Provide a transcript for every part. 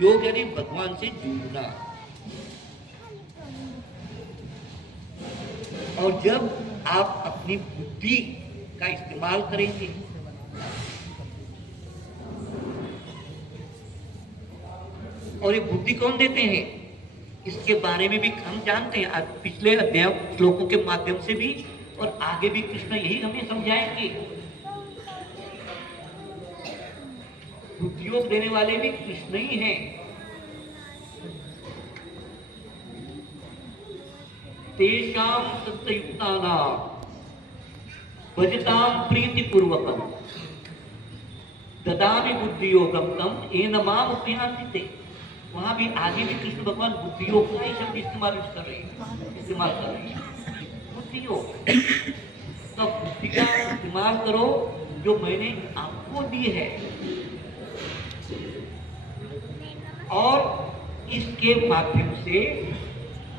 योग यानी भगवान से जुड़ना। और जब आप अपनी बुद्धि का इस्तेमाल करेंगे, और ये बुद्धि कौन देते हैं, इसके बारे में भी हम जानते हैं पिछले अध्याय श्लोकों के माध्यम से भी, और आगे भी कृष्ण यही हमें समझाएंगे। बुद्धियोग देने वाले भी कृष्ण ही हैं। तेषां सत्तयुक्तानां भजतां प्रीतिपूर्वकं ददामि बुद्धियोगं तं येन माम् उपयान्ति ते। वहां भी आगे भी कृष्ण भगवान बुद्धियोग का ही शब्द इस्तेमाल कर रहे हैं। बुद्धियोग, तो बुद्धि का इस्तेमाल करो जो मैंने आपको दी है, और इसके माध्यम से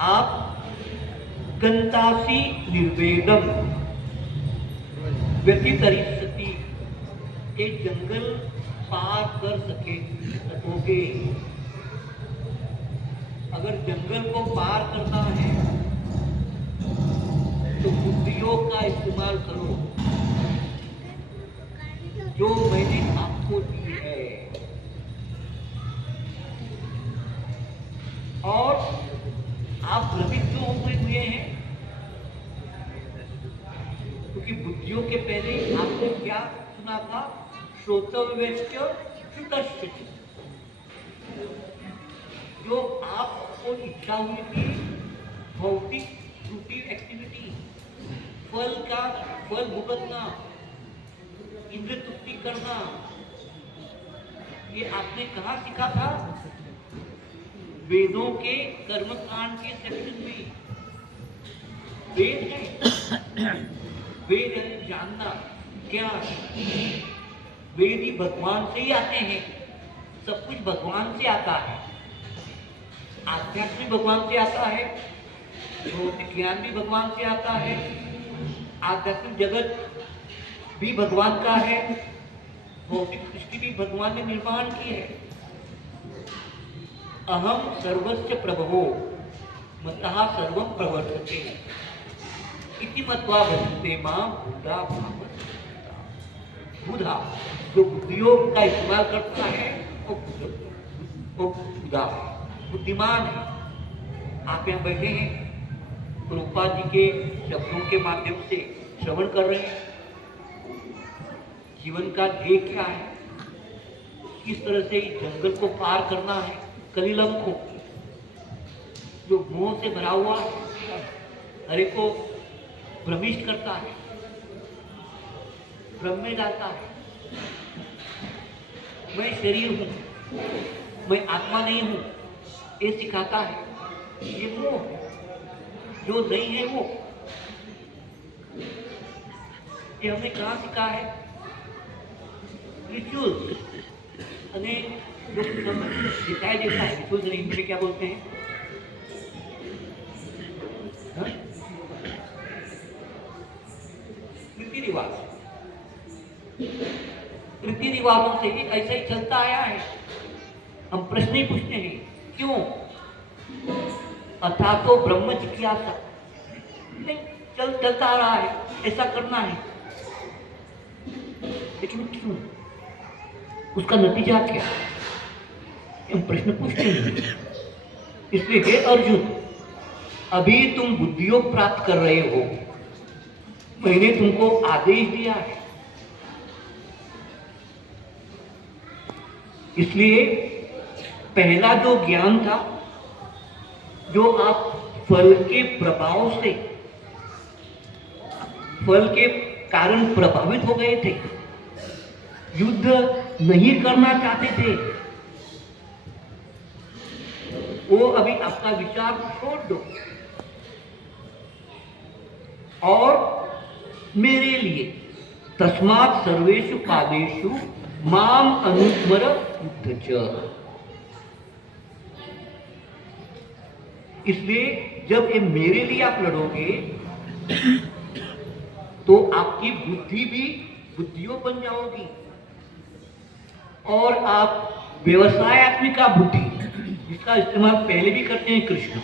आप गंतासी निर्वेदम व्यतितरिष्यति, एक जंगल पार कर सकोगे। अगर जंगल को पार करना है तो बुद्धियोग का इस्तेमाल करो जो मैंने आपको दी है। और आप भ्रमित क्यों हुए हैं? क्योंकि बुद्धियों के पहले आपने क्या सुना था? श्रोतव्यश्च श्रुतश्च। जो आपको इच्छा हुई थी भौतिक रूटीन एक्टिविटी, फल भुगतना, इंद्र तृप्ति करना, ये आपने कहाँ सीखा था? वेदों के कर्मकांड के सेक्शन में। वेद है, वेद है जानना, क्या वेद ही भगवान से ही आते हैं। सब कुछ भगवान से आता है। आध्यात्मिक भगवान से आता है, भौतिक ज्ञान भी भगवान से आता है, आध्यात्मिक जगत भी भगवान का है, भौतिक सृष्टि भी भगवान ने निर्माण की है। अहम सर्वस्य प्रभवो मतः सर्वं प्रवर्तते इति मत्वा भजते मां बुधा भावत। बुधा जो बुद्धियोग का इस्तेमाल करता है वो बुधा बुद्धिमान है। आप यहाँ बैठे हैं, प्रभुपाद जी के शब्दों के माध्यम से श्रवण कर रहे हैं। जीवन का ध्येय क्या है? किस तरह से इस जंगल को पार करना है? कलिलम को, जो मोह से भरा हुआ हरे को भ्रमिष्ट करता है, भ्रम में डालता है। मैं शरीर हूं, मैं आत्मा नहीं हूं, ये सिखाता है। ये मोह जो नहीं है वो, ये हमने कहाँ सीखा है? रिचुअल्स, अनेक जो दिखाई देता है। रिचुअल्स हिंदी में क्या बोलते हैं? रीति रिवाज। रीति रिवाजों से ही ऐसा ही चलता आया है। हम प्रश्न ही पूछते हैं, क्यों? अथा तो ब्रह्म जिज्ञासा, चलता आ रहा है, ऐसा करना है, लेकिन क्यों? उसका नतीजा क्या? हम प्रश्न पूछते हैं। इसलिए हे अर्जुन, अभी तुम बुद्धियोग प्राप्त कर रहे हो, मैंने तुमको आदेश दिया है। इसलिए पहला जो ज्ञान था, जो आप फल के प्रभाव से, फल के कारण प्रभावित हो गए थे, युद्ध नहीं करना चाहते थे, वो अभी आपका विचार छोड़ दो और मेरे लिए तस्मात् सर्वेषु कालेषु माम अनुस्मर युद्धच। इसलिए जब ये मेरे लिए आप लड़ोगे तो आपकी बुद्धि भी बुद्धियों बन जाओगी, और आप व्यवसायत्मिका बुद्धि, जिसका इस्तेमाल पहले भी करते हैं कृष्ण,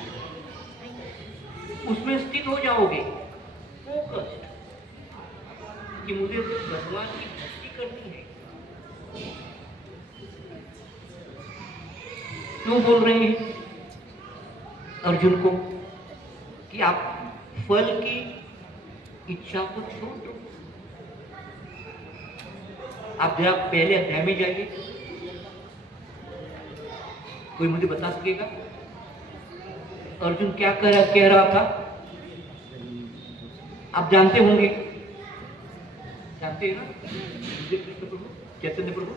उसमें स्थित हो जाओगे फोकस कि मुझे भगवान की भक्ति करनी है। क्यों बोल रहे हैं अर्जुन को कि आप फल की इच्छा को छोड़ दो? आप जरा पहले अध्याय में जाइए, कोई मुझे बता सकेगा अर्जुन क्या कह रहा था? आप जानते होंगे, जानते हैं ना? कृष्ण प्रभु, चैतन्य प्रभु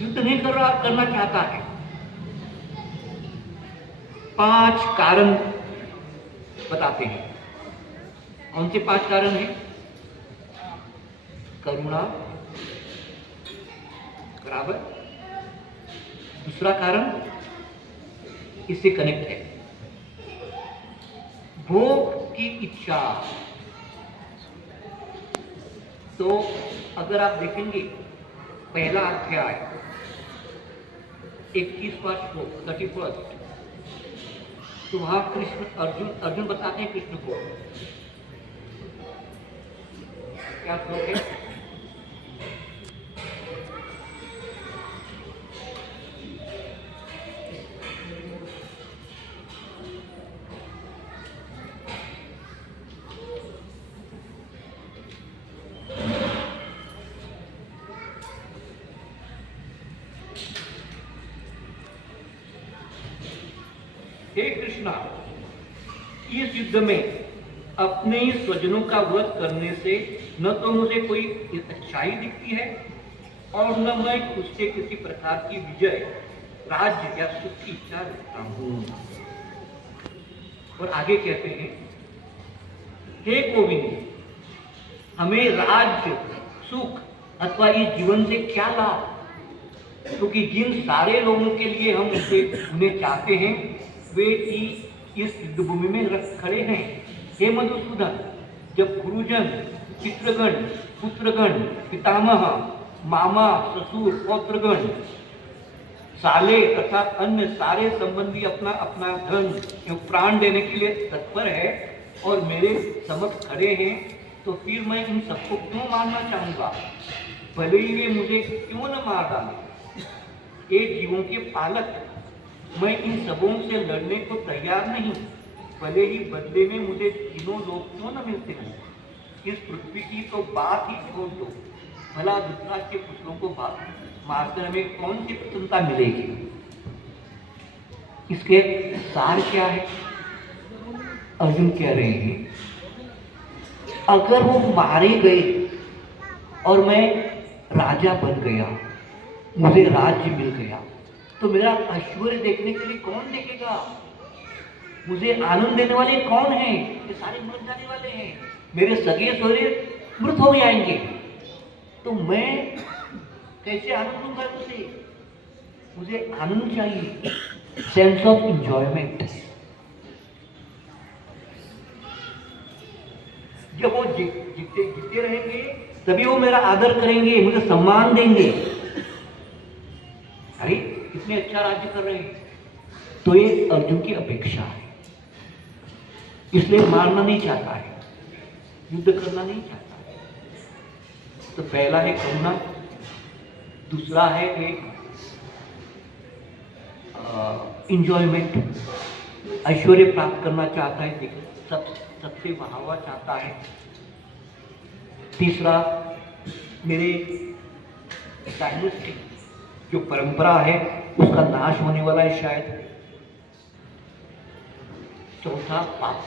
युद्ध नहीं करना चाहता है। 5 कारण बताते हैं। कौन से 5 कारण हैं? करुणा बराबर, दूसरा कारण इससे कनेक्ट है, भोग की इच्छा। तो अगर आप देखेंगे पहला अध्याय 21वां श्लोक 31, तो वहां कृष्ण अर्जुन बताते हैं कृष्ण को, क्या श्लोक है? हे कृष्णा, इस युद्ध में अपने ही स्वजनों का वध करने से न तो मुझे कोई अच्छाई दिखती है और न मैं उससे किसी प्रकार की विजय, राज्य या सुख की इच्छा रखता हूं। और आगे कहते हैं, हे गोविंद, हमें राज्य, सुख अथवा इस जीवन से क्या लाभ? क्योंकि जिन सारे लोगों के लिए हम उन्हें चाहते हैं वे इस युद्ध भूमि में रख खड़े हैं। हे मधुसूदन, जब गुरुजन, पितृगण, पुत्रगण, पितामह, मामा, ससुर, पौत्रगण, साले तथा अन्य सारे संबंधी अपना अपना धन एवं प्राण देने के लिए तत्पर है और मेरे समक्ष खड़े हैं, तो फिर मैं इन सबको क्यों मारना चाहूंगा? भले ही वे मुझे क्यों न मार डाले। एक जीवों के पालक मैं इन सबों से लड़ने को तैयार नहीं, भले ही बदले में मुझे तीनों लोग क्यों न मिलते हैं। इस पृथ्वी की तो बात ही छोड़ दो, भला धृतराष्ट्र के पुत्रों को मारकर हमें कौन सी प्रसन्नता मिलेगी? इसके सार क्या है? अर्जुन कह रहे हैं, अगर वो मारे गए और मैं राजा बन गया, मुझे राज्य मिल गया, तो मेरा ऐश्वर्य देखने के लिए कौन देखेगा? मुझे आनंद देने वाले कौन हैं? ये सारे मर जाने वाले हैं, मेरे सगे सोरे मृत हो जाएंगे, तो मैं कैसे आनंद लूंगा उसे? मुझे आनंद चाहिए, सेंस ऑफ एंजॉयमेंट। जब वो जीते रहेंगे तभी वो मेरा आदर करेंगे, मुझे सम्मान देंगे। अरे इतने अच्छा राज्य कर रहे हैं, तो ये अर्जुन की अपेक्षा है, इसलिए मारना नहीं चाहता है, युद्ध करना नहीं चाहता है। तो पहला है करुणा, दूसरा है इंजॉयमेंट, ऐश्वर्य प्राप्त करना चाहता है, सबसे बढ़ावा चाहता है। तीसरा मेरे डायनेस्टी जो परंपरा है उसका नाश होने वाला है शायद। चौथा पाप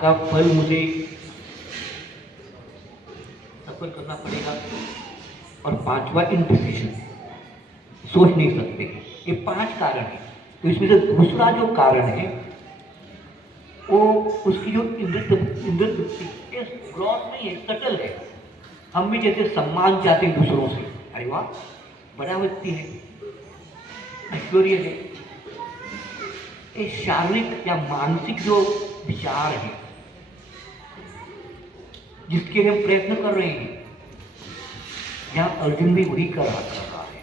का फल मुझे सफर करना पड़ेगा। और पांचवा इंडिसिजन, सोच नहीं सकते। ये 5 कारण है। तो इसमें से दूसरा जो कारण है वो उसकी जो इंद्रिय ग्रॉस में है, सटल है। हम भी जैसे सम्मान चाहते हैं दूसरों से, अरे वाह बड़ा व्यक्ति है, ऐश्वर्य है, ये शारीरिक या मानसिक जो विचार है जिसके लिए हम प्रयत्न कर रहे हैं, यहाँ अर्जुन भी वही कर रहा है।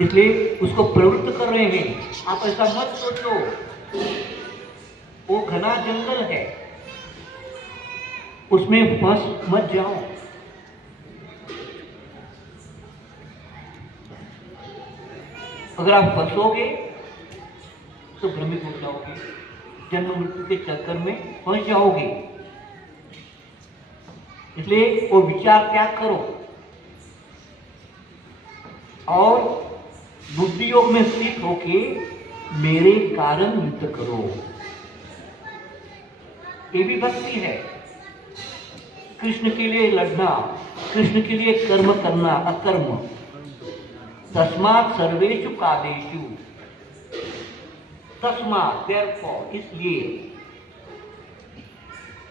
इसलिए उसको प्रवृत्त कर रहे हैं। आप ऐसा मत सोचो वो घना जंगल है, उसमें फंस मत जाओ। अगर आप फंसोगे तो भ्रमित हो जाओगे, जन्म मृत्यु के चक्कर में फंस जाओगे। इसलिए वो विचार त्याग करो और बुद्धि योग में स्थित होके मेरे कारण युद्ध करो। ये भी भक्ति है, कृष्ण के लिए लड़ना, कृष्ण के लिए कर्म करना, अकर्म। तस्मात् सर्वेषु कालेषु, तस्मात् देयरफॉर, इसलिए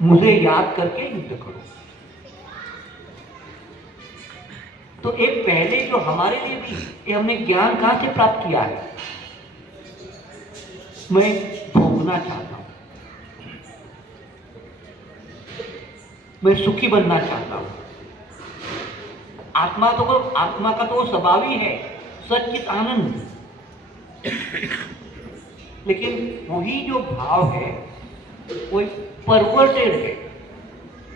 मुझे याद करके युद्ध करो। तो एक पहले जो हमारे लिए भी ये हमने ज्ञान कहां से प्राप्त किया है? मैं भोगना चाहता हूं, मैं सुखी बनना चाहता हूं। आत्मा का तो स्वभाव ही है सच्चित आनंद। लेकिन वही जो भाव है वो परवर्टेड है।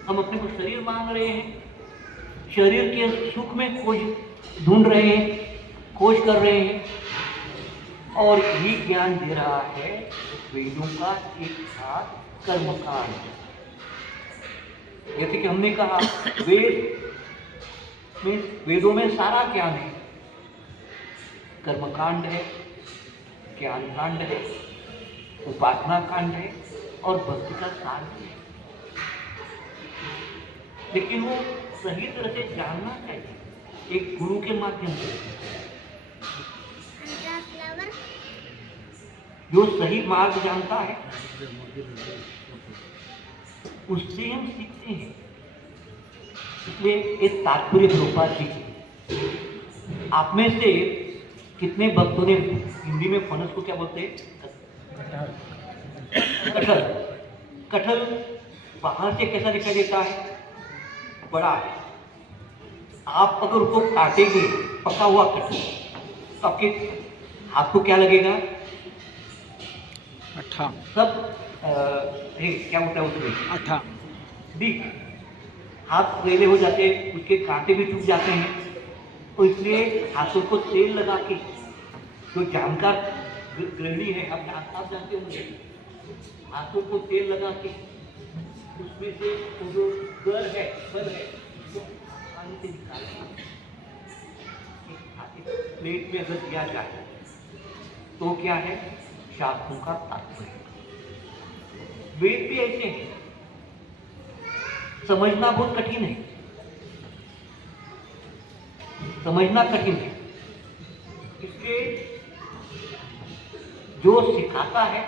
हम अपने को शरीर मान रहे हैं, शरीर के सुख में खोज ढूंढ रहे हैं, खोज कर रहे हैं, और यही ज्ञान दे रहा है वेदों का एक साथ कर्मकांड। जैसे कि हमने कहा वेदों में सारा ज्ञान है, कर्मकांड है, ज्ञान कांड है, उपासना कांड है और भक्ति का सार है। लेकिन वो सही तरह से जानना चाहिए एक गुरु के माध्यम से। जो सही मार्ग जानता है उससे हम सीखते हैं। इसलिए एक तात्पर्य प्रभुपाद जी की, आप में से कितने भक्तों ने हिंदी में फनस को क्या बोलते हैं? कटहल। कटहल बाहर से कैसा दिखाई देता है? बड़ा है। आप अगर उसको काटेंगे पका हुआ कटहल तो आपके हाथ को क्या लगेगा? अट्ठा। सब क्या होता है उसमें? अट्ठा। ठीक, हाथ गीले हो जाते हैं, उसके कांटे भी चुभ जाते हैं। तो इसलिए हाथों को तेल लगा के, जो जानकार गृहिणी है, आप जानते होंगे, हाथों को तेल लगा के उसमें से वो जो फल है उसको आसानी से निकालना। प्लेट में अगर दिया जाए तो क्या है? शास्त्रों का तात्पर्य। वेद भी ऐसे हैं, समझना बहुत कठिन है, समझना कठिन है। इसलिए जो सिखाता है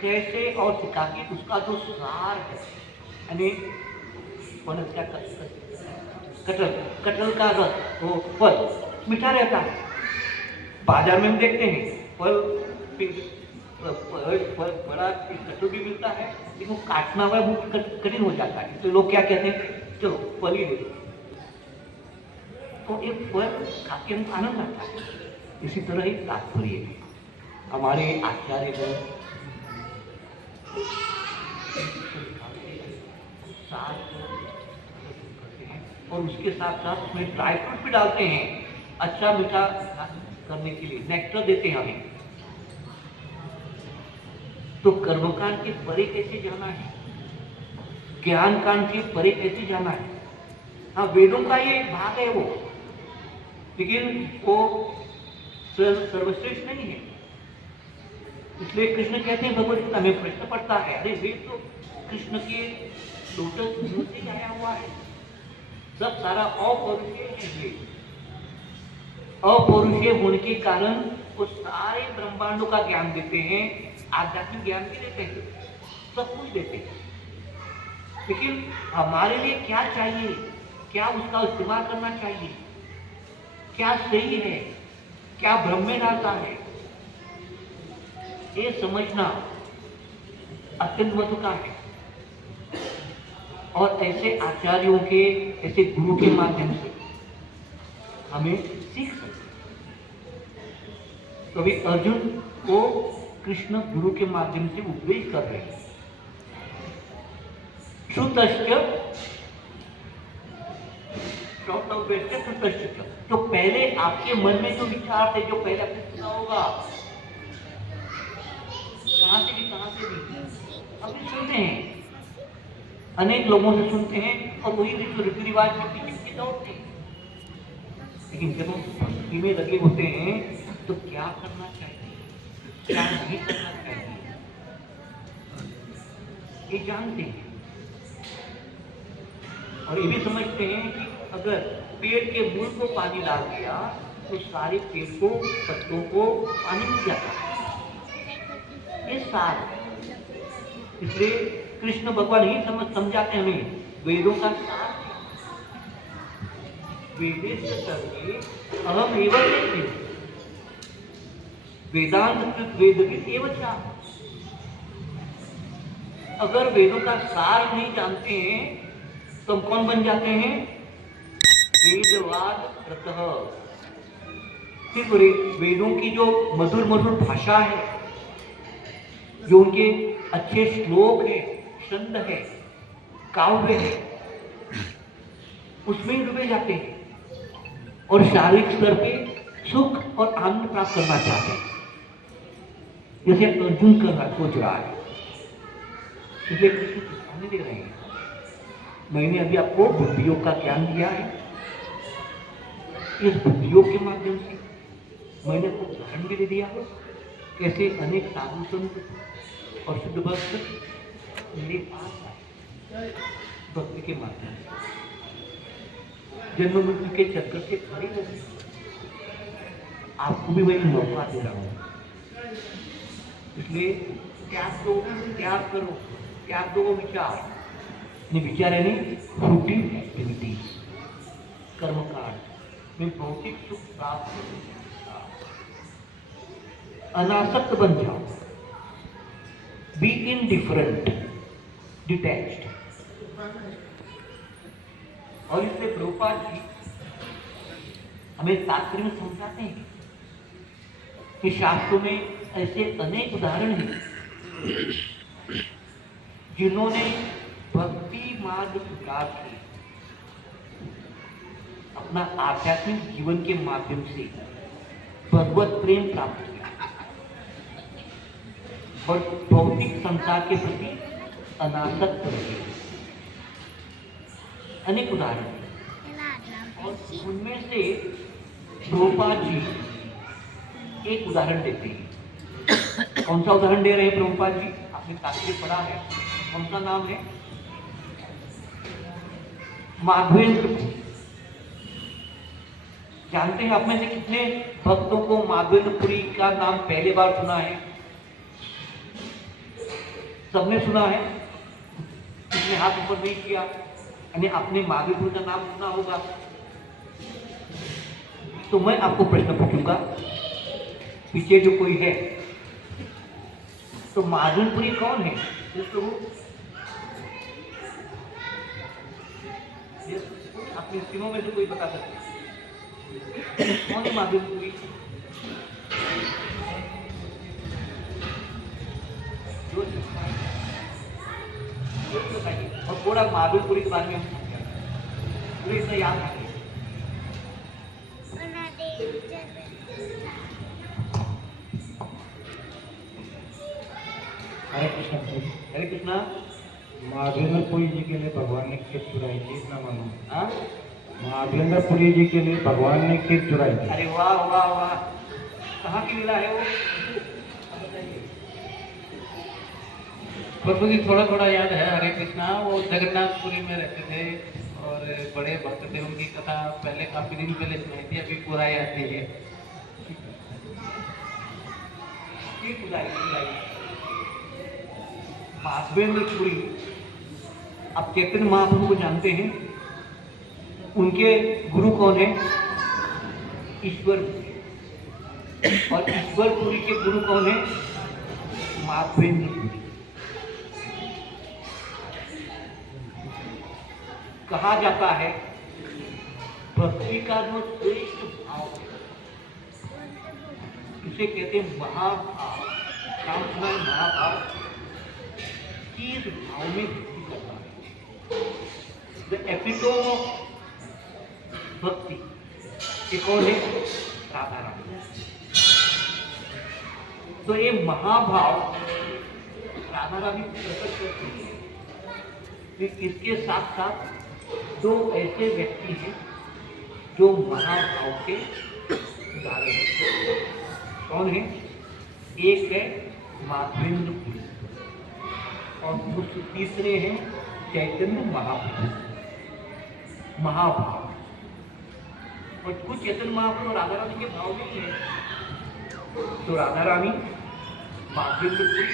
कैसे और सिखा के उसका जो सार है, यानी क्या कटहल का रस, वो फल मीठा रहता है। बाजार में हम देखते हैं फल बड़ा कटहल भी मिलता है, लेकिन वो काटना हुआ बहुत कठिन हो जाता है। तो लोग क्या कहते हैं, चलो फल ही ले लो। तो एक फल खाके हम आनंद आता है। इसी तरह एक तात्पर्य है। हमारे आचार्य और उसके साथ साथ उसमें ड्राई फ्रूट भी डालते हैं, अच्छा मीठा करने के लिए नेक्टर देते हैं हमें। तो कर्मकांड के परे कैसे जाना है, ज्ञान कांड के परे कैसे जाना है? हाँ, वेदों का ये एक भाग है वो, लेकिन वो सर्वश्रेष्ठ नहीं है। इसलिए कृष्ण कहते हैं भगवत गीता में प्रश्न पड़ता है, अरे वेद तो कृष्ण के लोटस मुंह से आया हुआ है, सब सारा अपौरुषेय है। अपौरुषेय होने के कारण वो सारे ब्रह्मांडों का ज्ञान देते हैं, आध्यात्मिक ज्ञान भी देते हैं, सब कुछ देते हैं। लेकिन हमारे लिए क्या चाहिए, क्या उसका इस्तेमाल करना चाहिए, क्या सही है, क्या भ्रम में डालता है, ये समझना अत्यंत महत्व का है। और ऐसे आचार्यों के, ऐसे गुरु के माध्यम से हमें सीख सकते हैं। तो अभी अर्जुन को कृष्ण गुरु के माध्यम से उपदेश कर रहे हैं। तो पहले आपके मन में जो विचार थे, जो पहले आपने सुना होगा, कहां से भी अभी सुनते हैं, अनेक लोगों से सुनते हैं और वही रीति रिवाज के पीछे दौड़ते हैं। लेकिन जब हम भक्ति में लगे होते हैं तो क्या करना चाहिए, क्या नहीं करना चाहिए, ये जानते हैं। और ये भी समझते हैं कि अगर पेड़ के मूल को पानी डाल दिया तो सारे पेड़ को, पत्तों को पानी मिल जाता है। ये सार, इसलिए कृष्ण भगवान ही समझाते हमें वेदों का सार। वेदेश सर्वे अहम एव वेद्य, वेदांत वेदविद एव च। अगर वेदों का सार नहीं जानते हैं तो हम कौन बन जाते हैं? वेदवाद रतः। सिर्फ वेदों की जो मधुर मधुर भाषा है, जो उनके अच्छे श्लोक है, छंद है, काव्य है, उसमें ही डूबे जाते हैं और शारीरिक स्तर पे सुख और आनंद प्राप्त करना चाहते हैं, जैसे अर्जुन करना सोच रहा है। इसलिए कृष्ण चेतावनी दे रहे हैं। मैंने अभी आपको बुद्धि योग का ज्ञान दिया है। इस बुद्धि योग के माध्यम से मैंने आपको उदाहरण भी दे दिया है, कैसे अनेक साधु संत और शुद्ध भक्त मेरे पास आए भक्ति के माध्यम से, जन्म मृत्यु के चक्कर से खड़ी हो गई। आपको भी मैं मौका दे रहा हूं। इसलिए त्याग दो, त्याग करो, त्याग दो विचार, विचार यानी फ्रूटिंग एक्टिविटीज, कर्मकांड में भौतिक सुख प्राप्त हो, अनासक्त बन जाओ, बी इनडिफरेंट, डिटैच्ड। और इसलिए प्रभुपाद जी हमें तात्पर्य में समझाते हैं कि शास्त्रों में ऐसे अनेक उदाहरण हैं जिन्होंने भक्ति मार्ग स्वीकार की, अपना आध्यात्मिक जीवन के माध्यम से भगवत प्रेम प्राप्त किया और भौतिक संसार के प्रति अनासक्त रहे। अनेक उदाहरण, और उनमें से प्रभुपाद जी एक उदाहरण देते हैं। कौन सा उदाहरण दे रहे हैं प्रभुपाद जी? आपने तात्पर्य पढ़ा है, कौन सा नाम है? माधवेंद्र। जानते हैं आप में से कितने भक्तों को माधवेंद्रपुरी का नाम पहले बार सुना है? सबने सुना है? किसने हाथ ऊपर नहीं किया? यानी आपने माधवेंद्रपुरी का नाम सुना होगा। तो मैं आपको प्रश्न पूछूंगा, पीछे जो कोई है, तो माधवेंद्रपुरी कौन है? अपने तीनों में से कोई बता सकते कौन है माधवेंद्रपुरी? और थोड़ा माधवेंद्रपुरी के बारे में पूरी इतना याद रखिए। हरे कृष्णा, हरे कृष्णा। महावीरपुरी जी के लिए भगवान ने खीर चुराई थी, इतना मालूम। हाँ, महावीरपुरी जी के लिए भगवान ने खीर चुराई थी। अरे वाह वाह वाह, कहाँ की लीला है वो? प्रभु जी थोड़ा थोड़ा याद है। हरे कृष्णा, वो जगन्नाथपुरी में रहते थे और बड़े भक्त थे। उनकी कथा पहले काफी दिन पहले सुनाई थी, अभी पूरा याद नहीं है। माधवेंद्रपुरी, आप चैतन्य महाप्रभु को जानते हैं, उनके गुरु कौन है? ईश्वर। और ईश्वरपुरी के गुरु कौन है? माधवेंद्रपुरी। कहा जाता है भक्ति का जो श्रेष्ठ भाव है, उसे कहते हैं महाभाव। नाम सुना है महाभाव? किस भाव में भक्ति करना है, द एपिटोम ऑफ भक्ति। ये कौन है? राधा रानी। तो ये महाभाव राधा रानी प्रकट करती है। इसके साथ साथ दो ऐसे व्यक्ति हैं जो महाभाव के उदाहरण हैं। कौन है? एक है माधवेंद्र पुरी और तीसरे हैं चैतन्य महाप्रभु। महाभाव और कुछ चैतन्य महाप्रभु राधा रानी के भाव नहीं है। तो राधा रानी, माधवेंद्र पुरी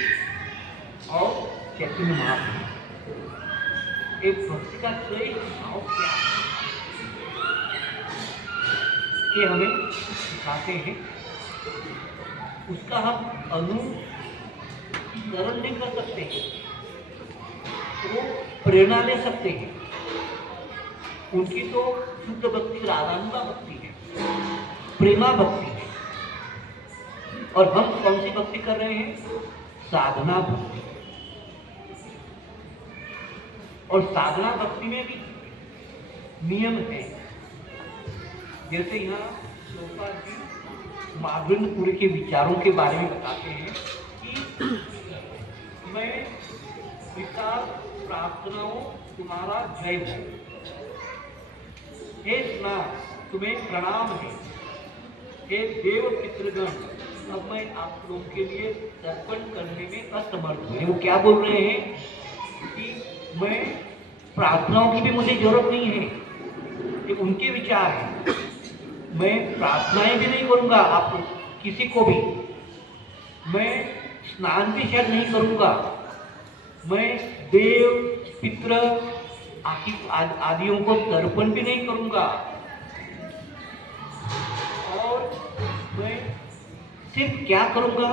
और चैतन्य महाप्रभु, एक भक्ति का श्रेष्ठ भाव क्या है ये हमें सिखाते हैं। उसका हम अनुसरण नहीं कर सकते हैं, वो प्रेरणा ले सकते हैं। उनकी तो शुद्ध भक्ति राधानुगा भक्ति है, प्रेमा भक्ति है। और हम कौन सी भक्ति कर रहे हैं? साधना भक्ति। और साधना भक्ति में भी नियम है। जैसे यहाँ गोपाल जी माधवेंद्र पुरी के विचारों के बारे में बताते हैं कि मैं विचार प्रार्थनाओं तुम्हारा जय हो, हे स्नान तुम्हें प्रणाम है, हे देव पितृगण अब मैं आप लोगों के लिए तर्पण करने में असमर्थ हूँ। वो क्या बोल रहे हैं कि मैं प्रार्थनाओं की भी मुझे जरूरत नहीं है, ये उनके विचार है। मैं प्रार्थनाएं भी नहीं करूंगा आप किसी को भी, मैं स्नान भी शायद नहीं करूंगा, मैं देव पितृ आदियों को तर्पण भी नहीं करूंगा, और मैं सिर्फ क्या करूंगा,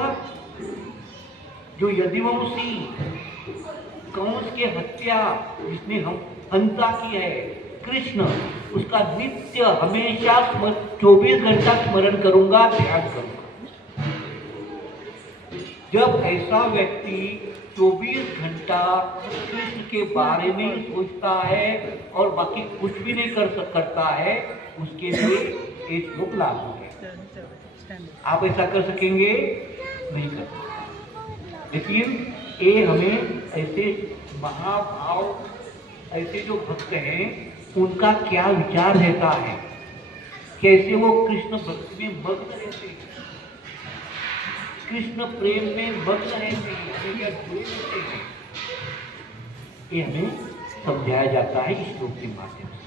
जो यदिवंशी कंस के हत्या जिसने हम हंता की है कृष्ण, उसका नित्य हमेशा 24 घंटा स्मरण करूंगा, ध्यान करूंगा। जब ऐसा व्यक्ति 24 घंटा कृष्ण के बारे में सोचता है और बाकी कुछ भी नहीं करता है, उसके लिए ये श्लोक लागू है। आप ऐसा कर सकेंगे? नहीं कर सकते। लेकिन ये हमें ऐसे महाभाव, ऐसे जो भक्त हैं उनका क्या विचार रहता है, कैसे वो कृष्ण भक्ति में मग्न रहते हैं, कृष्ण प्रेम में मग्न रहते हैं, ये हमें समझाया जाता है इस श्लोक के माध्यम से।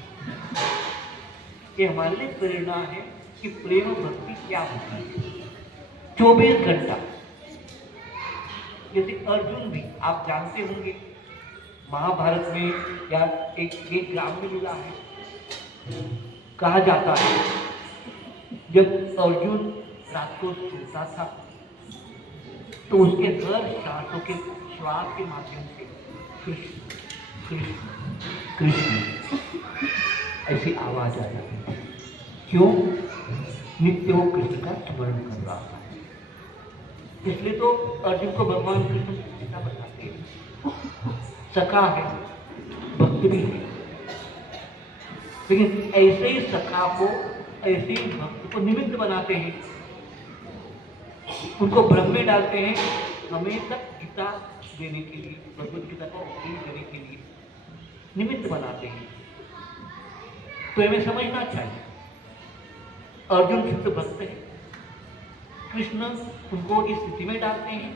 ये हमारे लिए प्रेरणा है कि प्रेम भक्ति क्या होती है। 24 घंटा, जैसे अर्जुन भी आप जानते होंगे, महाभारत में या एक ग्राम्य लीला है, कहा जाता है जब अर्जुन रात को सोता था तो उसके हर सांसों के श्वास के माध्यम से कृष्ण कृष्ण कृष्ण ऐसी आवाज आ जाती थी। क्यों? नित्य वो कृष्ण का स्मरण कर रहा था। इसलिए तो अर्जुन को भगवान कृष्ण पिता बताते हैं, सखा है, भक्त भी है। लेकिन ऐसे ही सखा को, ऐसे ही भक्त को निमित्त बनाते हैं, उनको भ्रम में डालते हैं, हमें तक गीता देने के लिए, भगवत गीता का उपदेश देने के लिए निमित्त बनाते हैं। तो हमें समझना चाहिए अर्जुन शुद्ध भक्त है, कृष्ण उनको इस स्थिति में डालते हैं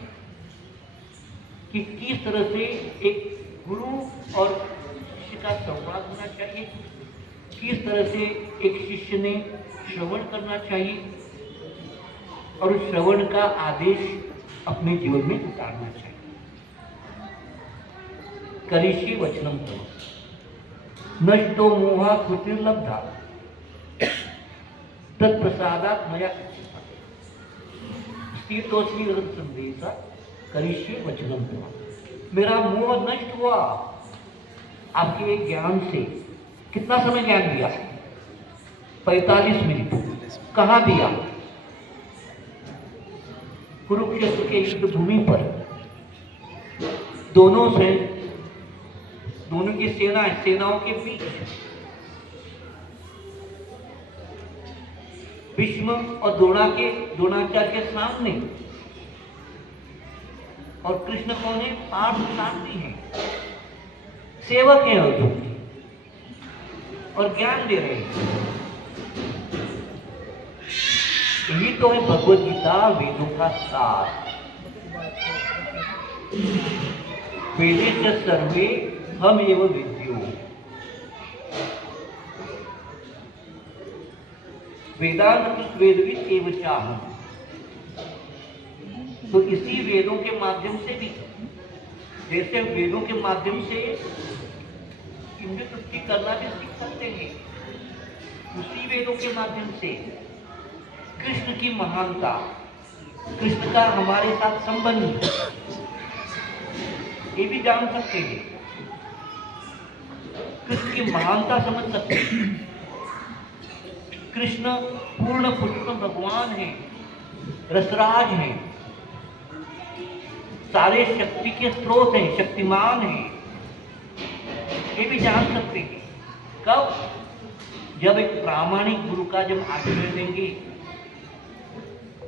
कि किस तरह से एक गुरु और शिष्य का संवाद होना चाहिए, किस तरह से एक शिष्य ने श्रवण करना चाहिए और उस श्रवण का आदेश अपने जीवन में उतारना चाहिए। करिष्ये वचनम तव नष्टो मोहा कृतिर्लब्धा तत्प्रसादात् मया स्थितोस्मि रघु संदेशा करिष्ये वचनम तव। मेरा मोह नष्ट हुआ आपके ज्ञान से। कितना समय ज्ञान दिया? 45 मिनट। कहाँ दिया? कुरुक्षेत्र के युद्ध भूमि पर दोनों की सेनाओं के बीच भीष्म और द्रोणाचार्य के सामने, और कृष्ण कौन है? पार्थ सारथी हैं, सेवक हैं अर्जुन के, और ज्ञान दे रहे हैं। यही तो है भगवद गीता, वेदों का सार। वेदे च सर्वे हम एव विद्यो, वेदांत वेदविद एव चाहम। तो इसी वेदों के माध्यम से भी, जैसे वेदों के माध्यम से इंद्र तृप्ति करना भी सीख सकते हैं, उसी वेदों के माध्यम से कृष्ण की महानता, कृष्ण का हमारे साथ संबंध, ये भी जान सकते हैं। कृष्ण की महानता समझ सकते हैं। कृष्ण पूर्ण पुरुष भगवान हैं, रसराज हैं, सारे शक्ति के स्रोत हैं, शक्तिमान हैं, ये भी जान सकते हैं। कब? जब एक प्रामाणिक गुरु का जब आश्रय देंगे।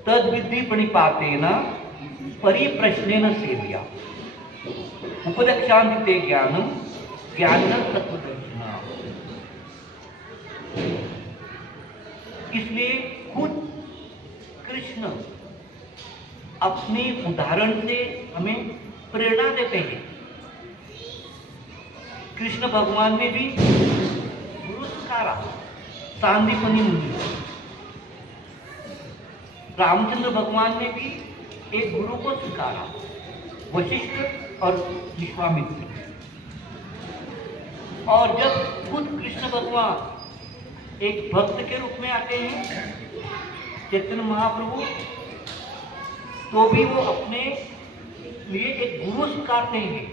तद विद्धि प्रणिपातेन परिप्रश्नेन सेव्या, उपदक्षान्ते ज्ञानम ज्ञानम तत्वदर्शिना। इसलिए खुद कृष्ण अपने उदाहरण से हमें प्रेरणा देते हैं। कृष्ण भगवान ने भी गुरु सिखाया, सांदीपनि मुनि। रामचंद्र भगवान ने भी एक गुरु को सिखाया, वशिष्ठ और विश्वामित्र। और जब खुद कृष्ण भगवान एक भक्त के रूप में आते हैं, चैतन्य महाप्रभु, तो भी वो अपने लिए एक गुरु स्वीकारते हैं,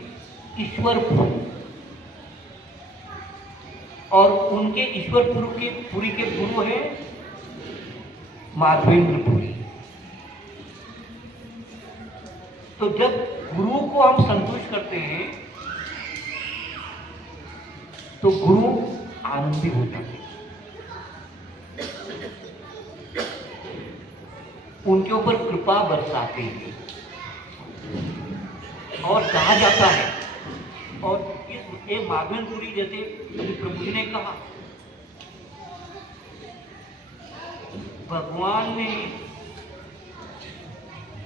ईश्वर पुरी। और उनके ईश्वर पुरी के गुरु हैं माधवेंद्र पुरी। तो जब गुरु को हम संतुष्ट करते हैं तो गुरु आनंदी हो जाते हैं, उनके ऊपर कृपा बरसाते हैं। और कहा जाता है, और ये माधवेंद्रपुरी जैसे प्रभु जी ने कहा, भगवान ने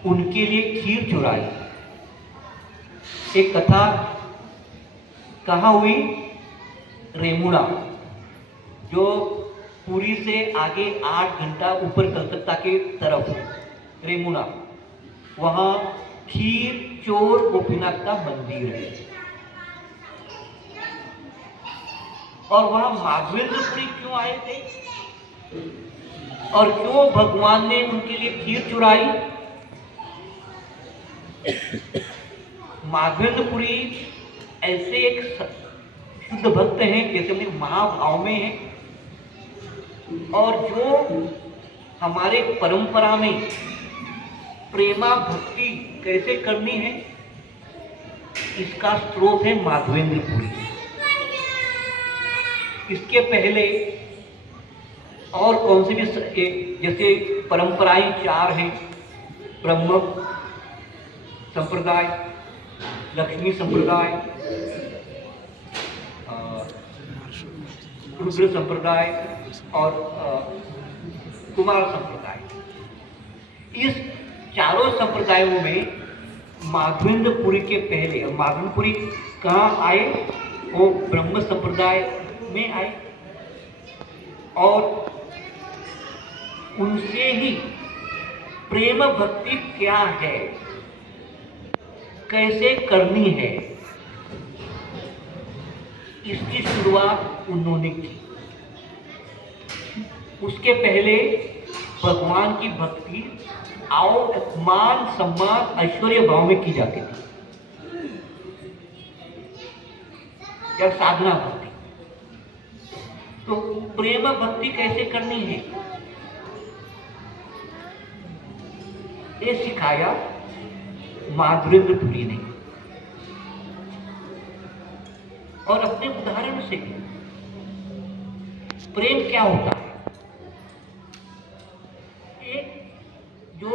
उनके लिए खीर चुराई। एक कथा कहाँ हुई? रेमुड़ा, जो पुरी से आगे 8 घंटा ऊपर कलकत्ता के तरफ है, रेमुड़ा। वहां खीर चोर गोपीनाथ का मंदिर है, और वहां माधवेंद्रपुरी क्यों आए थे और क्यों भगवान ने उनके लिए खीर चुराई? माधवेंद्रपुरी ऐसे एक शुद्ध भक्त हैं, जैसे अपने महाभाव में हैं, और जो हमारे परंपरा में प्रेमा भक्ति कैसे करनी है, इसका स्रोत है माधवेंद्रपुरी। इसके पहले और कौन से भी जैसे परंपराएं 4 हैं, ब्रह्म संप्रदाय, लक्ष्मी संप्रदाय, रुद्र संप्रदाय और कुमार संप्रदाय। इस चारों संप्रदायों में माधवेंद्रपुरी के पहले, माधवेंद्रपुरी कहाँ आए? वो ब्रह्म संप्रदाय में आए, और उनसे ही प्रेम भक्ति क्या है, कैसे करनी है, इसकी शुरुआत उन्होंने की। उसके पहले भगवान की भक्ति मान सम्मान ऐश्वर्य भाव में की जाती थी, या साधना भक्ति। तो प्रेम भक्ति कैसे करनी है? ये सिखाया माधवेंद्रपुरी ने। और अपने उदाहरण से प्रेम क्या होता है। जो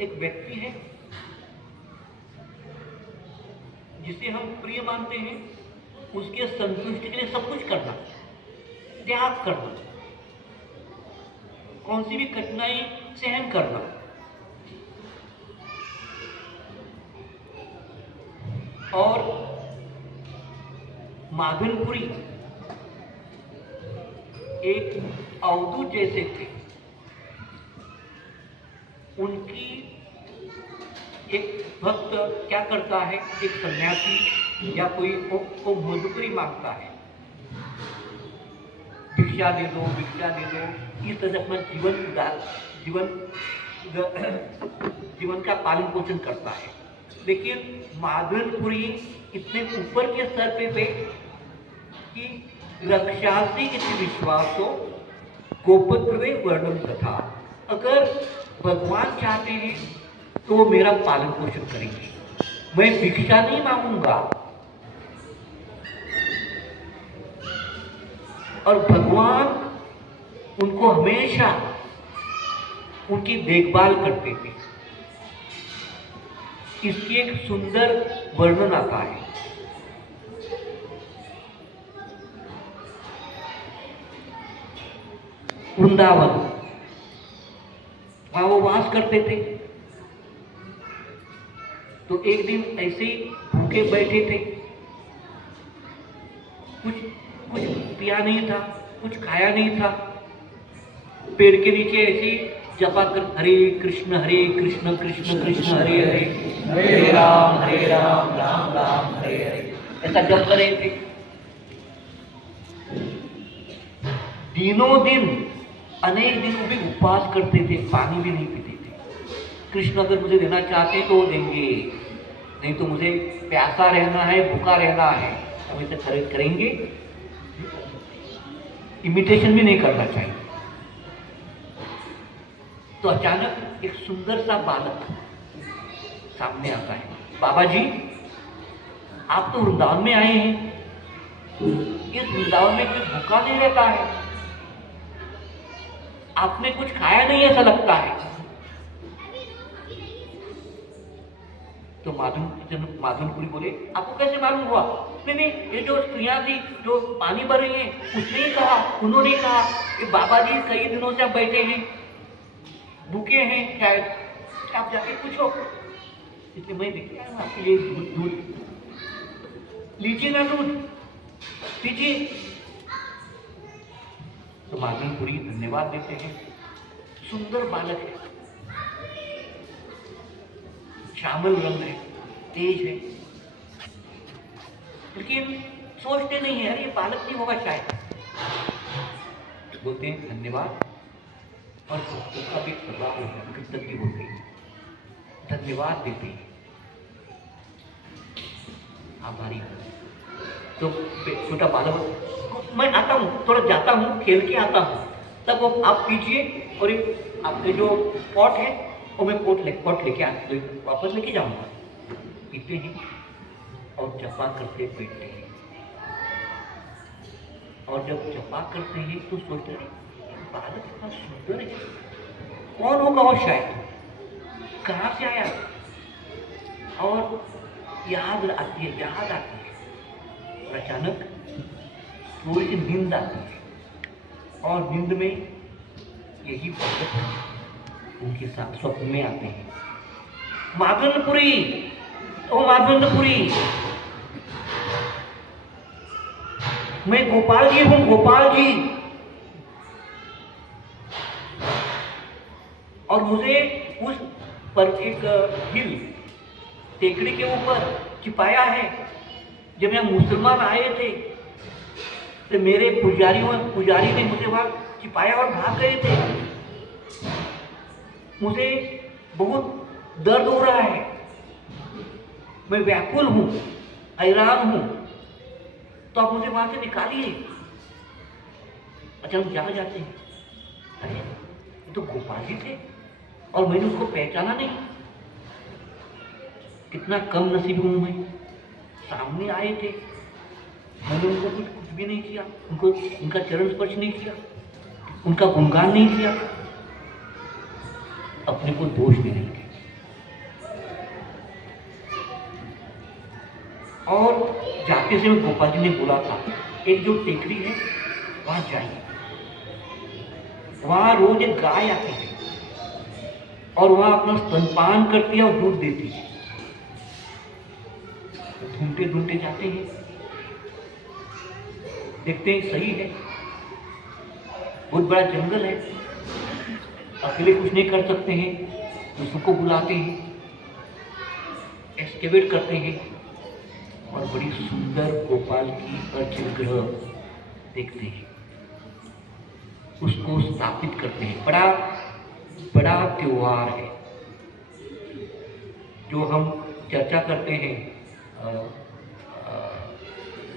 एक व्यक्ति है जिसे हम प्रिय मानते हैं, उसके संतुष्टि के लिए सब कुछ करना, त्याग करना, कौन सी भी कठिनाई सहन करना। और माधवेंद्रपुरी एक अवधूत जैसे थे। उनकी एक भक्त क्या करता है, एक सन्यासी या कोई को मजदूरी मांगता है, भिक्षा दे दो, भिक्षा दे दो, इस तरह से अपना जीवन का पालन पोषण करता है। लेकिन माधवेंद्रपुरी इतने ऊपर के स्तर पे थे कि रक्षासी इति विश्वासो गोपत्रवे वर्णन कथा। अगर भगवान चाहते हैं तो वो मेरा पालन पोषण करेंगे, मैं भिक्षा नहीं मांगूंगा। और भगवान उनको हमेशा उनकी देखभाल करते थे। इसकी एक सुंदर वर्णन आता है। वृंदावन, वहां वो वास करते थे। तो एक दिन ऐसे ही भूखे बैठे थे, कुछ पिया नहीं था, कुछ खाया नहीं था। पेड़ के नीचे ऐसे ही जपा कर हरे कृष्ण कृष्ण कृष्ण हरे हरे, हरे राम राम राम हरे हरे, ऐसा जप कर रहे थे। दिनों दिन अनेक दिन वो भी उपवास करते थे, पानी भी नहीं पीते थे। कृष्ण अगर मुझे देना चाहते तो वो देंगे, नहीं तो मुझे प्यासा रहना है, भूखा रहना है, हम इसे करेंगे। इमिटेशन भी नहीं करना चाहिए। तो अचानक एक सुंदर सा बालक सामने आता है। बाबा जी, आप तो वृंदावन में आए हैं, इस वृंदावन में कोई भूखा नहीं रहता है, आपने कुछ खाया नहीं ऐसा लगता है। तो माधवेंद्रपुरी बोले, आपको कैसे मालूम हुआ? नहीं, ये जो स्त्रियां थी जो पानी भर रही हैं, उसने ही कहा, उन्होंने कहा कि बाबा जी कई दिनों से आप बैठे हैं, भूखे हैं शायद, आप जाके पूछो। इसलिए मैं देखिए आपके लिए दूध लीजिए ना, दूध पीजिए। तो माधवेंद्रपुरी धन्यवाद देते हैं। सुंदर बालक है, श्यामल रंग है, तेज है, लेकिन सोचते नहीं है अरे ये बालक नहीं होगा शायद। बोलते हैं धन्यवाद, और उसका भी प्रभाव होता है, कृतज्ञ होते हैं, धन्यवाद देते हैं, आभारी होते हैं। तो छोटा बालक, मैं आता हूँ, थोड़ा जाता हूँ, खेल के आता हूँ, तब वो आप पीजिए, और आपके जो पॉट है वो मैं पॉट लेके वापस लेके जाऊँगा। पीते हैं और जपा करते बैठते हैं। और जब जपा करते हैं तो सोचते हैं बालक इतना सुंदर है, कौन होगा वो, शायद कहाँ से आया। और याद आती है। और अचानक थोड़ी सी नींद आती है, और नींद में यही बालक उनके साथ स्वप्न में आते हैं। माधवेंद्रपुरी, ओ माधवेंद्रपुरी, मैं गोपाल जी हूँ, गोपाल जी, और मुझे उस पर एक हिल टेकड़ी के ऊपर छिपाया है। जब यहाँ मुसलमान आए थे तो मेरे पुजारी ने मुझे वहां छिपाया और भाग गए थे। मुझे बहुत दर्द हो रहा है, मैं व्याकुल हूँ, हैरान हूँ, तो आप मुझे वहां से निकालिए। अच्छा, हम जहाँ जाते हैं, अरे ये तो गोपाल जी थे और मैंने उसको पहचाना नहीं, कितना कम नसीब हूँ मैं। सामने आए थे, मैंने उनको कुछ भी नहीं किया, उनको उनका चरण स्पर्श नहीं किया, उनका गुणगान नहीं किया, अपने को दोष भी नहीं दिया। और जाते समय गोपाल जी ने बोला था, एक जो टेकरी है वहां जाइए, वहां रोज एक गाय आती है और वहां अपना स्तनपान करती है और दूध देती है। ढूंढते ढूंढते जाते हैं, देखते हैं सही है, बहुत बड़ा जंगल है, अकेले कुछ नहीं कर सकते हैं, दूसरों को बुलाते हैं, एक्सकेवेट करते हैं और बड़ी सुंदर गोपाल की अर्चन ग्रह देखते हैं, उसको स्थापित करते हैं। बड़ा बड़ा त्योहार है जो हम चर्चा करते हैं।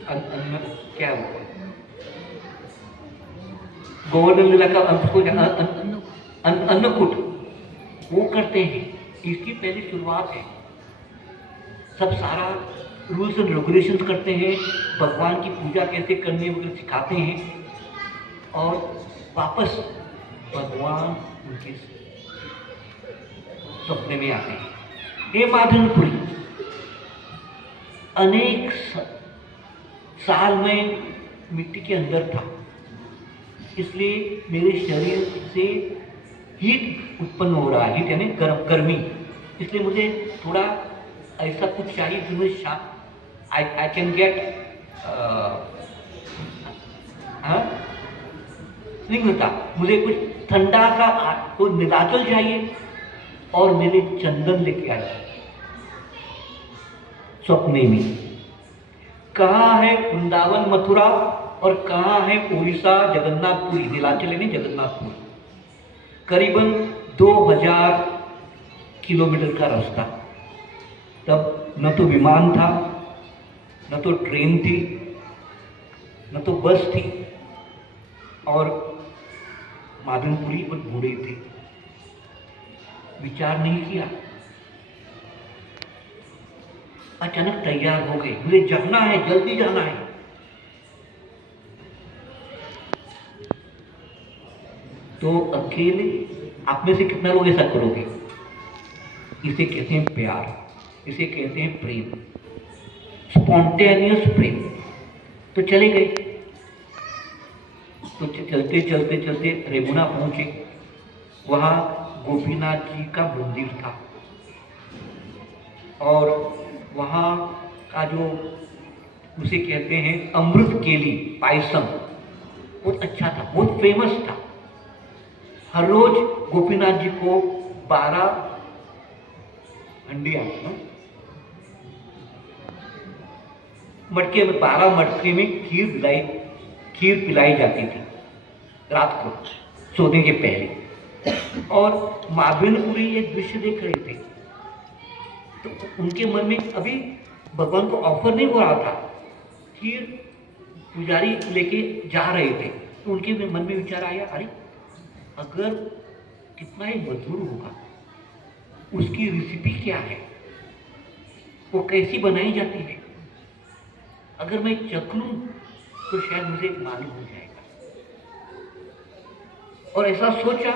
अन्न क्या है, गोवर्धन लीला का अन्नकूट वो करते हैं। इसकी पहली शुरुआत है, सब सारा रूल्स एंड रेगुलेशंस करते हैं, भगवान की पूजा कैसे करनी है वो सिखाते हैं और वापस भगवान उनके सपने में आते हैं। हे माधनपुरी, अनेक साल में मिट्टी के अंदर था, इसलिए मेरे शरीर से हीट उत्पन्न हो रहा है, हीट यानी गर्मी, इसलिए मुझे थोड़ा ऐसा कुछ चाहिए जिसमें आई कैन गेट नहीं होता, मुझे कुछ ठंडा सा तो नीलाचल चाहिए और मेरे चंदन लेके आए सपने में। कहाँ है वृंदावन मथुरा और कहाँ है उड़ीसा जगन्नाथपुरी, नीलाचल यानी जगन्नाथपुरी, करीबन 2000 किलोमीटर का रास्ता। तब न तो विमान था, न तो ट्रेन थी, न तो बस थी, और माधनपुरी पर बूढ़े थे। विचार नहीं किया, अचानक तैयार हो गए, मुझे जाना है, जल्दी जाना है। तो अकेले आप में से कितना लोग ऐसा करोगे? इसे कहते हैं प्यार, इसे कहते हैं प्रेम, स्पॉन्टेनियस प्रेम। तो चले गए, तो चलते चलते चलते रेमुना पहुंचे, वहां गोपीनाथ जी का मंदिर था और वहाँ का जो उसे कहते हैं अमृत केली पायसम बहुत अच्छा था, बहुत फेमस था। हर रोज गोपीनाथ जी को 12 हंडिया मटके में 12 मटके में खीर पिलाई जाती थी रात को सोने के पहले। और माधवनपुरी एक दृश्य देख रहे थे, तो उनके मन में अभी भगवान को ऑफर नहीं हो रहा था, खीर पुजारी लेके जा रहे थे, तो उनके मन में विचार आया, अरे अगर कितना ही मधुर होगा, उसकी रेसिपी क्या है, वो कैसी बनाई जाती है, अगर मैं चख लूं तो शायद मुझे मालूम हो जाएगा। और ऐसा सोचा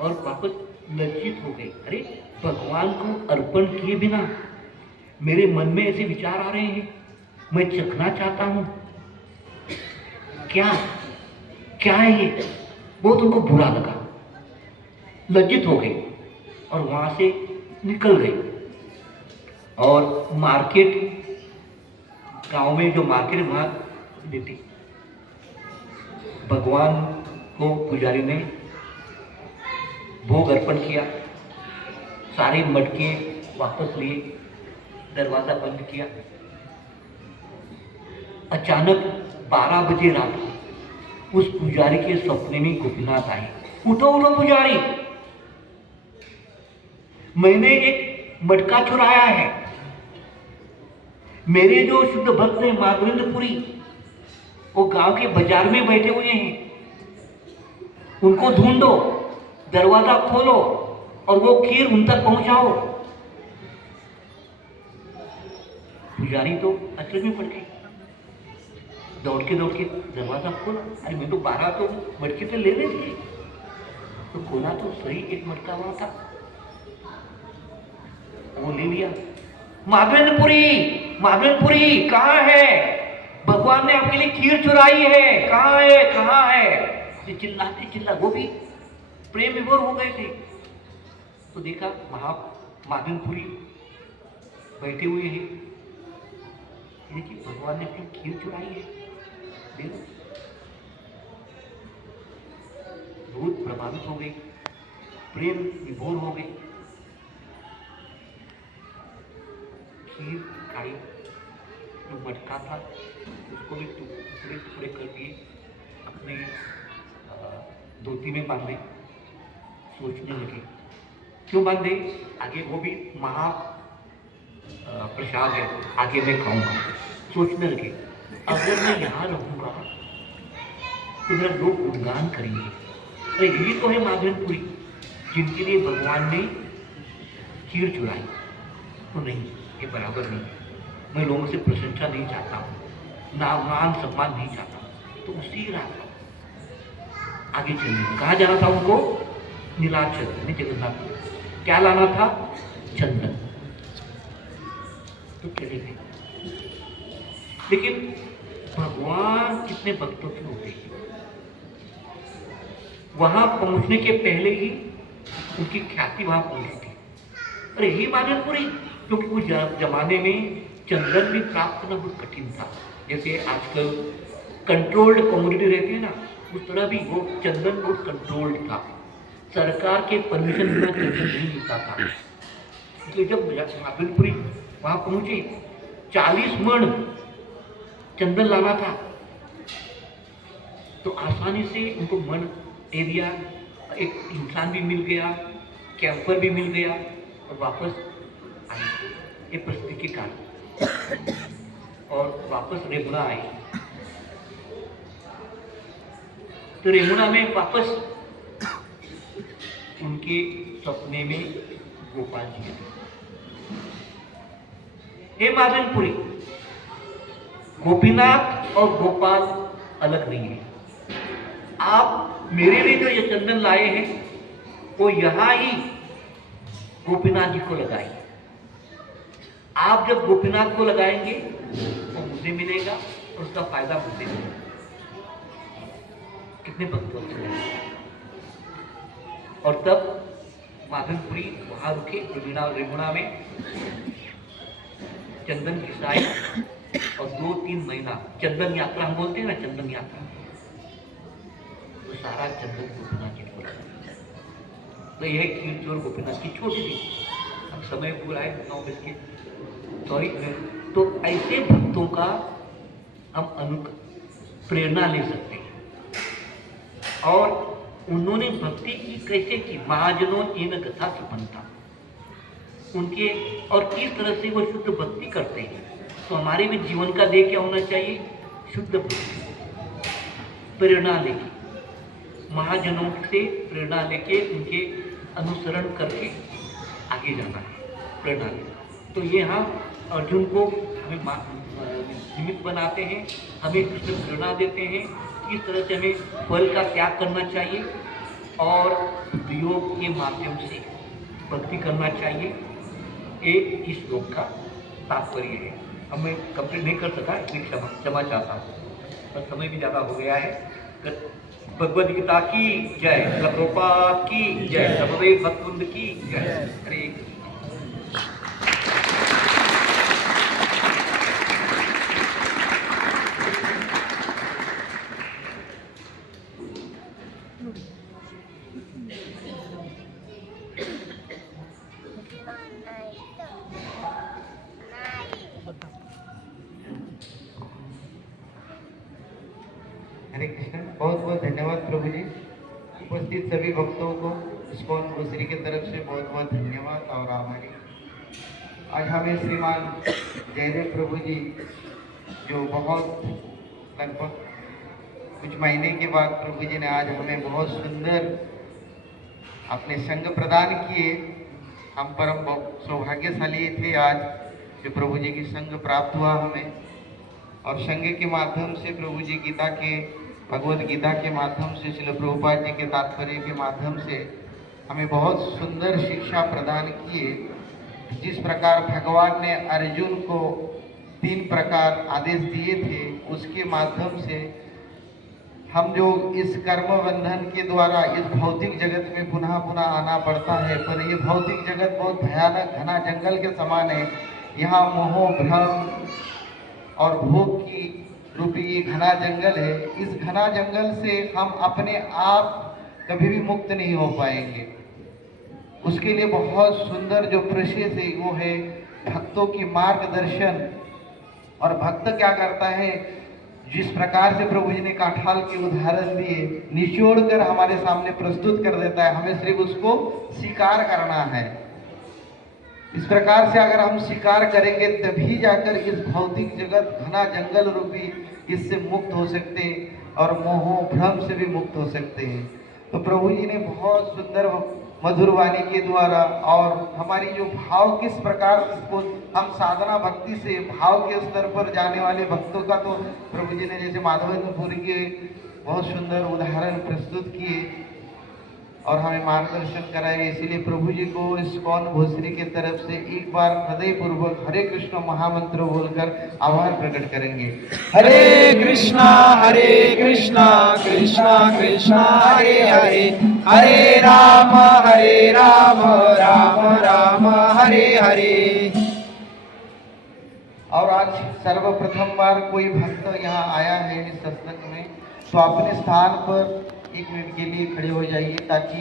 और वापस लज्जित हो गए, अरे भगवान को अर्पण किए बिना मेरे मन में ऐसे विचार आ रहे हैं, मैं चखना चाहता हूं, क्या क्या है ये? बहुत उनको बुरा लगा, लज्जित हो गए और वहां से निकल गए। और मार्केट, गांव में जो मार्केट वहां देती, भगवान को पुजारी ने भोग अर्पण किया, सारे मटके वापस लिए, दरवाजा बंद किया। अचानक 12 बजे रात को उस पुजारी के सपने में गोपीनाथ आए, उठो उठो पुजारी, मैंने एक मटका चुराया है, मेरे जो शुद्ध भक्त हैं माधवेंद्रपुरी, वो गांव के बाजार में बैठे हुए हैं, उनको ढूंढो, दरवाजा खोलो और वो खीर उन तक पहुंचाओ। पुजारी तो अचरज में पड़ गई, दौड़ के दरवाजा खोला। अरे मैं तो 12 तो मटके पे ले थे, तो खोला तो सही एक मटका वहां था, वो ले लिया। माधवेंद्रपुरी कहाँ है? भगवान ने आपके लिए खीर चुराई है, कहाँ है कहाँ है? ये चिल्ला वो भी प्रेम विभोर हो गए थे। तो देखा माधवेंद्रपुरी बैठे हुए हैं, देखिए भगवान ने अपनी खीर चुराई है, देखो। बहुत प्रभावित हो गई, प्रेम विभोर हो गई। खीर खाई, जो मटका था उसको भी टुकड़े कर दिए, अपने धोती में बांधे। सोचने लगे क्यों बांधे, आगे वो भी महा प्रसाद है, आगे मैं खाऊंगा। सोचने लगे अगर मैं यहाँ रहूंगा तो मेरा लोग गुणगान करेंगे। अरे यही तो है माधवेंद्रपुरी जिनके लिए भगवान ने खीर चुराई। तो नहीं, ये बराबर नहीं, मैं लोगों से प्रशंसा नहीं चाहता हूँ, मान सम्मान नहीं चाहता हूँ। तो उसी रास्ता आगे चलिए। कहाँ जाना था उनको? नीलाचल में जगन्नाथ। क्या लाना था? चंदन। तो चले गए। लेकिन भगवान कितने भक्तों के होते हैं, वहां पहुंचने के पहले ही उनकी ख्याति वहां पहुंची थी। अरे ही माधवेंद्रपुरी, क्योंकि उस जमाने में चंदन भी प्राप्त करना बहुत कठिन था। जैसे आजकल कंट्रोल्ड कम्युनिटी रहती है ना, उस तरह भी वो चंदन बहुत कंट्रोल्ड था, सरकार के परमिशन बिना चंदन नहीं मिलता था। इसलिए जब माधवेंद्रपुरी वहां पहुंचे, 40 मण चंदन लाना था, तो आसानी से उनको मण एरिया, एक इंसान भी मिल गया, कैंपर भी मिल गया और वापस आए, ये परिस्थिति के कारण, और वापस रेमुना आए। तो रेमुना में वापस उनके सपने में गोपाल जी थे। हे माधवेंद्रपुरी, गोपीनाथ और गोपाल अलग नहीं है। आप मेरे लिए जो ये चंदन लाए हैं वो यहां ही गोपीनाथ जी को लगाइए। आप जब गोपीनाथ को लगाएंगे तो मुझे मिलेगा और उसका फायदा मुझे मिलेगा। कितने भक्तों से। और तब माधवेंद्रपुरी वहां रुके, रेमुना में चंदन घिसाए और 2-3 महीना चंदन यात्रा, हम बोलते हैं ना चंदन यात्रा, तो सारा चंदन गोपीनाथ जी को लगा। तो यह खीर चोर गोपीनाथ की छोटी सी, अब समय पूरा है 9 बज के, सॉरी। तो ऐसे भक्तों का हम प्रेरणा ले सकते हैं। और उन्होंने भक्ति की कैसे की, महाजनों इन कथा सुपंता, उनके और किस तरह से वो शुद्ध भक्ति करते हैं। तो हमारे भी जीवन का ध्येय क्या होना चाहिए? शुद्ध भक्ति, प्रेरणा लेके, महाजनों से प्रेरणा लेके, उनके अनुसरण करके आगे जाना है, प्रेरणा लेना। तो ये हाँ अर्जुन को हमें निमित्त बनाते हैं, हमें कृष्ण प्रेरणा देते हैं किस तरह से हमें फल का त्याग करना चाहिए और योग के माध्यम से भक्ति करना चाहिए। एक इस श्लोक का तात्पर्य है। अब मैं कंप्लीट नहीं कर सका, इसलिए क्षमा चाहता हूँ, पर समय भी ज़्यादा हो गया है। भगवद गीता की जय, प्रभुपाद की जय, सर्वे भक्तवृंद की जय। हरे हरे कृष्ण। बहुत बहुत धन्यवाद प्रभु जी। उपस्थित सभी भक्तों को इस्कॉन ग्रोसरी की तरफ से बहुत बहुत धन्यवाद और आभारी। आज हमें श्रीमान जयदेव प्रभु जी, जो बहुत लगभग कुछ महीने के बाद प्रभु जी ने आज हमें बहुत सुंदर अपने संग प्रदान किए। हम परम सौभाग्यशाली थे आज जो प्रभु जी की संग प्राप्त हुआ हमें, और संग के माध्यम से प्रभु जी गीता के, भगवत गीता के माध्यम से, श्रील प्रभुपाद जी के तात्पर्य के माध्यम से हमें बहुत सुंदर शिक्षा प्रदान किए। जिस प्रकार भगवान ने अर्जुन को 3 प्रकार आदेश दिए थे, उसके माध्यम से हम जो इस कर्म बंधन के द्वारा इस भौतिक जगत में पुनः पुनः आना पड़ता है, पर ये भौतिक जगत बहुत भयानक घना जंगल के समान है। यहाँ मोह भ्रम और भोग की रूपी ये घना जंगल है। इस घना जंगल से हम अपने आप कभी भी मुक्त नहीं हो पाएंगे। उसके लिए बहुत सुंदर जो प्रोसेस है वो है भक्तों की मार्गदर्शन। और भक्त क्या करता है, जिस प्रकार से प्रभु जी ने काठाल के उदाहरण दिए, निचोड़ कर हमारे सामने प्रस्तुत कर देता है, हमें सिर्फ उसको स्वीकार करना है। इस प्रकार से अगर हम स्वीकार करेंगे तभी जाकर इस भौतिक जगत घना जंगल रूपी इससे मुक्त हो सकते हैं और मोह भ्रम से भी मुक्त हो सकते हैं। तो प्रभु जी ने बहुत सुंदर मधुर वाणी के द्वारा और हमारी जो भाव किस प्रकार को हम साधना भक्ति से भाव के स्तर पर जाने वाले भक्तों का, तो प्रभु जी ने जैसे माधवेंद्रपुरी के बहुत सुंदर उदाहरण प्रस्तुत किए और हमें मार्गदर्शन कराए। इसीलिए प्रभु जी को इस्कॉन भोसरी की तरफ से एक बार हृदय पूर्वक हरे कृष्ण महामंत्र बोलकर आभार प्रकट करेंगे। हरे कृष्णा कृष्णा कृष्णा हरे हरे, हरे राम राम राम हरे हरे। और आज सर्वप्रथम बार कोई भक्त यहाँ आया है इस सत्संग में, तो अपने स्थान पर 1 मिनट के लिए खड़े हो जाइए ताकि